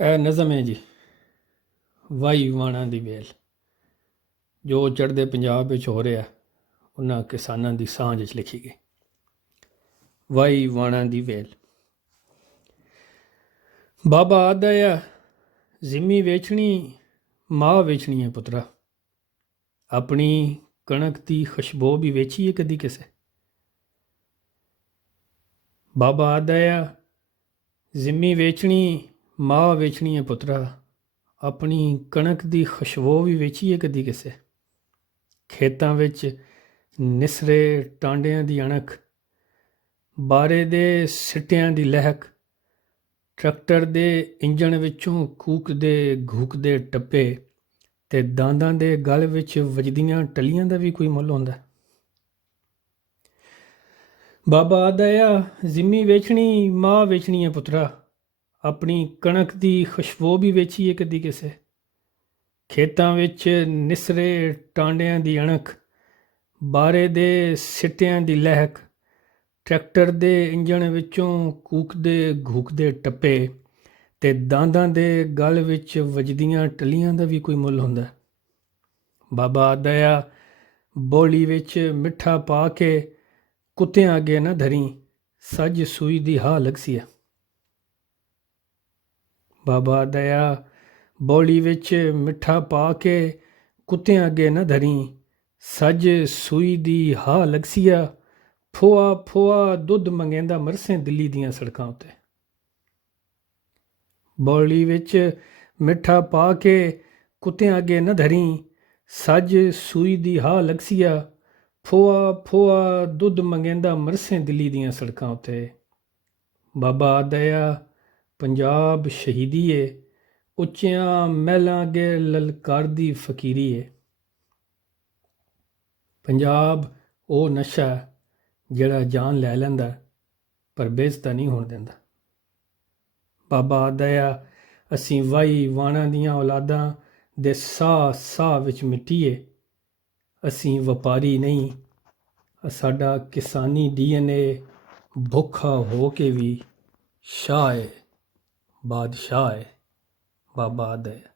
ਇਹ ਨਜ਼ਮ ਹੈ ਜੀ। ਵਾਈ ਵਾਣਾਂ ਦੀ ਵੇਲ ਜੋ ਚੜ੍ਹਦੇ ਪੰਜਾਬ ਵਿੱਚ ਹੋ ਰਿਹਾ ਉਹਨਾਂ ਕਿਸਾਨਾਂ ਦੀ ਸਾਂਝ ਵਿੱਚ ਲਿਖੀ ਗਈ। ਵਾਈ ਵਾਣਾਂ ਦੀ ਵੇਲ। ਬਾਬਾ ਆਦਾ ਆ ਜ਼ਿਮੀ ਵੇਚਣੀ ਮਾਂ ਵੇਚਣੀ ਹੈ ਪੁੱਤਰਾ, ਆਪਣੀ ਕਣਕ ਦੀ ਖੁਸ਼ਬੂ ਵੀ ਵੇਚੀ ਹੈ ਕਦੀ ਕਿਸੇ। ਬਾਬਾ ਆਦਾ ਆ ਜ਼ਿਮੀ ਵੇਚਣੀ ਮਾਂ ਵੇਚਣੀ ਹੈ ਪੁੱਤਰਾ, ਆਪਣੀ ਕਣਕ ਦੀ ਖੁਸ਼ਬੂ ਵੀ ਵੇਚੀ ਹੈ ਕਦੀ ਕਿਸੇ। ਖੇਤਾਂ ਵਿੱਚ ਨਿਸਰੇ ਟਾਂਡਿਆਂ ਦੀ ਅਣਖ, ਬਾਰੇ ਦੇ ਸਿੱਟਿਆਂ ਦੀ ਲਹਿਕ, ਟਰੈਕਟਰ ਦੇ ਇੰਜਣ ਵਿੱਚੋਂ ਕੂਕਦੇ ਘੂਕਦੇ ਟੱਪੇ ਤੇ ਦਾੰਦਾਂ ਦੇ ਗਲ ਵਿੱਚ ਵੱਜਦੀਆਂ ਟੱਲੀਆਂ ਦਾ ਵੀ ਕੋਈ ਮੁੱਲ ਹੁੰਦਾ। ਬਾਬਾ ਆਦਾ ਆ ਜ਼ਿਮੀ ਵੇਚਣੀ ਮਾਂ ਵੇਚਣੀ ਹੈ ਪੁੱਤਰਾ, ਆਪਣੀ ਕਣਕ ਦੀ ਖੁਸ਼ਬੂ ਵੀ ਵੇਚੀ ਹੈ ਕਦੀ ਕਿਸੇ। ਖੇਤਾਂ ਵਿੱਚ ਨਿਸਰੇ ਟਾਂਡਿਆਂ ਦੀ ਅਣਖ, ਬਾਰੇ ਦੇ ਸਿੱਟਿਆਂ ਦੀ ਲਹਿਕ, ਟਰੈਕਟਰ ਦੇ ਇੰਜਣ ਵਿੱਚੋਂ ਕੂਕਦੇ ਘੂਕਦੇ ਟੱਪੇ ਤੇ ਦਾੰਦਾਂ ਦੇ ਗਲ ਵਿੱਚ ਵੱਜਦੀਆਂ ਟੱਲੀਆਂ ਦਾ ਵੀ ਕੋਈ ਮੁੱਲ ਹੁੰਦਾ। ਬਾਬਾ ਆਦਾ ਆ ਬੋਲੀ ਵਿੱਚ ਮਿੱਠਾ ਪਾ ਕੇ ਕੁੱਤਿਆਂ ਅੱਗੇ ਨਾ ਧਰੀ, ਸੱਜ ਸੂਈ ਦੀ ਹਾ ਲਗਸੀ ਆ। ਬਾਬਾ ਆਦਾ ਆ ਬੋਲੀ ਵਿੱਚ ਮਿੱਠਾ ਪਾ ਕੇ ਕੁੱਤਿਆਂ ਅੱਗੇ ਨਾ ਧਰੀ, ਸੱਜ ਸੂਈ ਦੀ ਹਾ ਲਗਸੀਆ। ਫੋਆ ਫੋਆ ਦੁੱਧ ਮੰਗੇਂਦਾ ਮਰਸੇ ਦਿੱਲੀ ਦੀਆਂ ਸੜਕਾਂ ਉੱਤੇ। ਬੋਲੀ ਵਿੱਚ ਮਿੱਠਾ ਪਾ ਕੇ ਕੁੱਤਿਆਂ ਅੱਗੇ ਨਾ ਧਰੀ, ਸੱਜ ਸੂਈ ਦੀ ਹਾ ਲਗਸੀਆ। ਫੋਆ ਫੋਆ ਦੁੱਧ ਮੰਗੇਂਦਾ ਮਰਸੇ ਦਿੱਲੀ ਦੀਆਂ ਸੜਕਾਂ ਉੱਤੇ। ਬਾਬਾ ਆਦਾ ਆ ਪੰਜਾਬ ਸ਼ਹੀਦੀ ਏ, ਉੱਚਿਆਂ ਮਹਿਲਾਂ ਅੱਗੇ ਲਲਕਾਰਦੀ ਫਕੀਰੀ ਏ। ਪੰਜਾਬ ਉਹ ਨਸ਼ਾ ਜਿਹੜਾ ਜਾਨ ਲੈ ਲੈਂਦਾ ਪਰ ਬੇਇੱਜ਼ਤ ਨਹੀਂ ਹੋਣ ਦਿੰਦਾ। ਬਾਬਾ ਆਦਾ ਆ ਅਸੀਂ ਵਾਈ ਵਾਣਾਂ ਦੀਆਂ ਔਲਾਦਾਂ ਦੇ ਸਾਹ ਸਾਹ ਵਿੱਚ ਮਿੱਟੀਏ। ਅਸੀਂ ਵਪਾਰੀ ਨਹੀਂ, ਸਾਡਾ ਕਿਸਾਨੀ DNA ਭੁੱਖਾ ਹੋ ਕੇ ਵੀ ਸ਼ਾਹ ਏ, ਬਾਦਸ਼ਾਹ ਏ। ਬਾਬਾ ਆਦਾ ਆ।